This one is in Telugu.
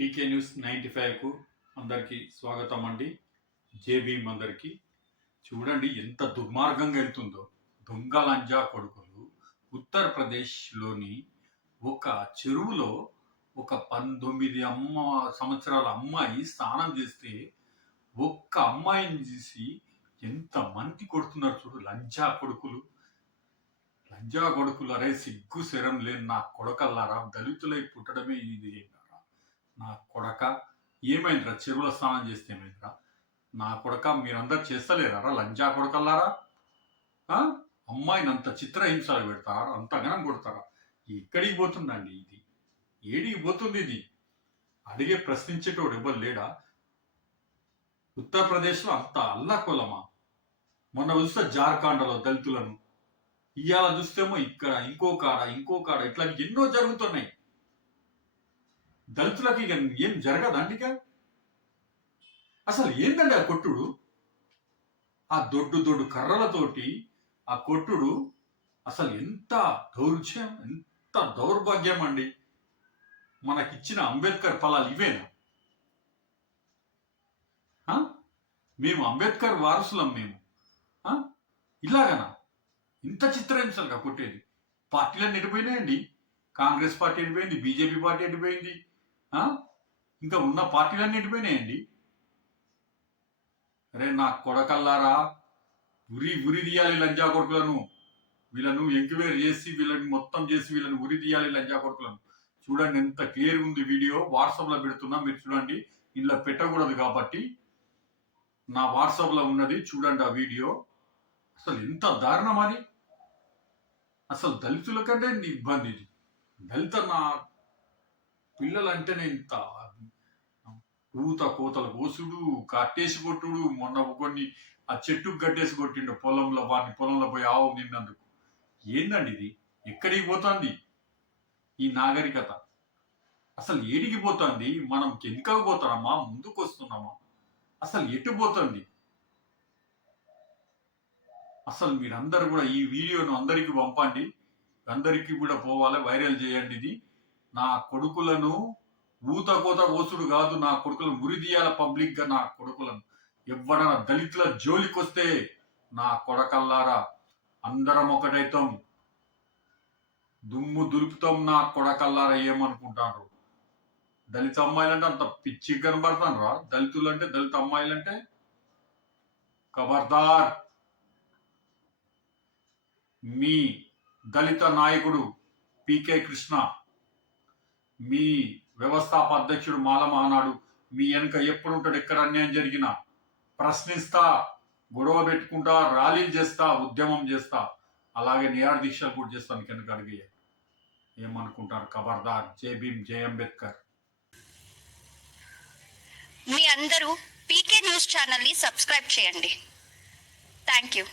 పీకే న్యూస్ 95కు అందరికీ స్వాగతం అండి. జేబీఎం అందరికీ. చూడండి ఎంత దుర్మార్గంగా వెళ్తుందో. దొంగ లంజా కొడుకులు ఉత్తరప్రదేశ్లోని ఒక చెరువులో ఒక 19 సంవత్సరాల అమ్మాయి స్నానం చేస్తే ఒక్క అమ్మాయిని చూసి ఎంత మంది కొడుతున్నారు చూడు. లంజా కొడుకులు అరే సిగ్గు శరం లేని నా కొడకల్లారా, దళితులై పుట్టడమే ఇది. నా కొడక ఏమైందిరా, చెరువులో స్నానం చేస్తే ఏమైందిరా? నా కొడక మీరందరు చేస్తలేరా లంజా కొడకల్లారా? అమ్మాయిని అంత చిత్రహింసలు పెడతారా, అంతగానం కొడతారా? ఎక్కడికి పోతుందండి ఇది? ఏడికి పోతుంది ఇది? అడిగే ప్రశ్నించేటోడు ఎవరు లేడా? ఉత్తరప్రదేశ్లో అంత అల్లకొలమా? మొన్న చూస్తే జార్ఖండ్లో దళితులను, ఇవాళ చూస్తేమో ఇక్కడ ఇంకో కాడ ఇట్లా ఎన్నో జరుగుతున్నాయి. దళితులకి ఇక ఏం జరగదండి. ఇక అసలు ఏంటండి ఆ కొట్టుడు? ఆ దొడ్డు కర్రలతోటి ఆ కొట్టుడు అసలు ఎంత దౌర్జన్యం, ఎంత దౌర్భాగ్యం అండి. మనకిచ్చిన అంబేద్కర్ ఫలాలు ఇవేనా? మేము అంబేద్కర్ వారసులం మేము. ఇలాగనా ఇంత చిత్రహింసలుగా కొట్టేది? పార్టీలన్నీ ఎడిపోయినాయండి. కాంగ్రెస్ పార్టీ ఎడిపోయింది, బీజేపీ పార్టీ ఎడిపోయింది, ఇంకా ఉన్న పార్టీలన్నీ ఎడిపోయినాయండి. అరే నా కొడకల్లారా, ఉరి తీయాలి లంజా కొడుకులను. వీళ్ళను ఎంక్వైరీ చేసి వీళ్ళని మొత్తం చేసి వీళ్ళని ఉరి తీయాలి లంజా కొడుకులను. చూడండి ఎంత క్లియర్గా ఉంది వీడియో. వాట్సాప్లో పెడుతున్నా, మీరు చూడండి. ఇంట్లో పెట్టకూడదు కాబట్టి నా వాట్సాప్లో ఉన్నది, చూడండి ఆ వీడియో. అసలు ఎంత దారుణం అది. అసలు దళితుల కంటే ఇబ్బంది ఇది. దళిత నా పిల్లలంటేనే ఇంత ఊత కోతల కోసుడు, కట్టేసి కొట్టుడు. మొన్న కొన్ని ఆ చెట్టుకు కట్టేసి కొట్టిండు పొలంలో, వాటిని పొలంలో పోయి ఆవు నిన్నందుకు. ఏందండి ఇది? ఎక్కడికి పోతుంది ఈ నాగరికత? అసలు ఏడికి పోతుంది? మనం వెనుకకు పోతామా, ముందుకు వస్తున్నామా? అసలు ఎటు పోతుంది? అసలు మీరందరూ కూడా ఈ వీడియోను అందరికీ పంపండి, అందరికీ కూడా పోవాలి, వైరల్ చేయండి. ఇది నా కొడుకులను ఊత కోత కోసుడు కాదు, నా కొడుకులను ఉరిదీయాల పబ్లిక్ గా. నా కొడుకులను ఎవడన్నా దళితుల జోలికొస్తే నా కొడకల్లారా అందరం ఒకటైతాం, దుమ్ము దులుపుతాం. నా కొడకల్లారా ఏమనుకుంటారు? దళిత అమ్మాయిలంటే అంత పిచ్చి కనబడతాను రా? దళితులు అంటే, దళిత అమ్మాయిలంటే ఖబర్దార్. మీ దళిత నాయకుడు పీకే కృష్ణ, మీ వ్యవస్థాపక అధ్యక్షుడు మాల మహానాడు మీ వెనుక ఎప్పుడు ఉంటాడు. ఎక్కడ అన్యాయం జరిగినా ప్రశ్నిస్తా, గొడవ పెట్టుకుంటా, ర్యాలీలు చేస్తా, ఉద్యమం చేస్తా, అలాగే నిరాహార దీక్షలు కూడా చేస్తాను. వెనుక అడిగే ఏమనుకుంటారు? ఖబర్దార్. జై భీమ్, జై అంబేద్కర్. మీ అందరూ పీకే న్యూస్ ఛానల్ ని సబ్స్క్రైబ్ చేయండి. Thank you.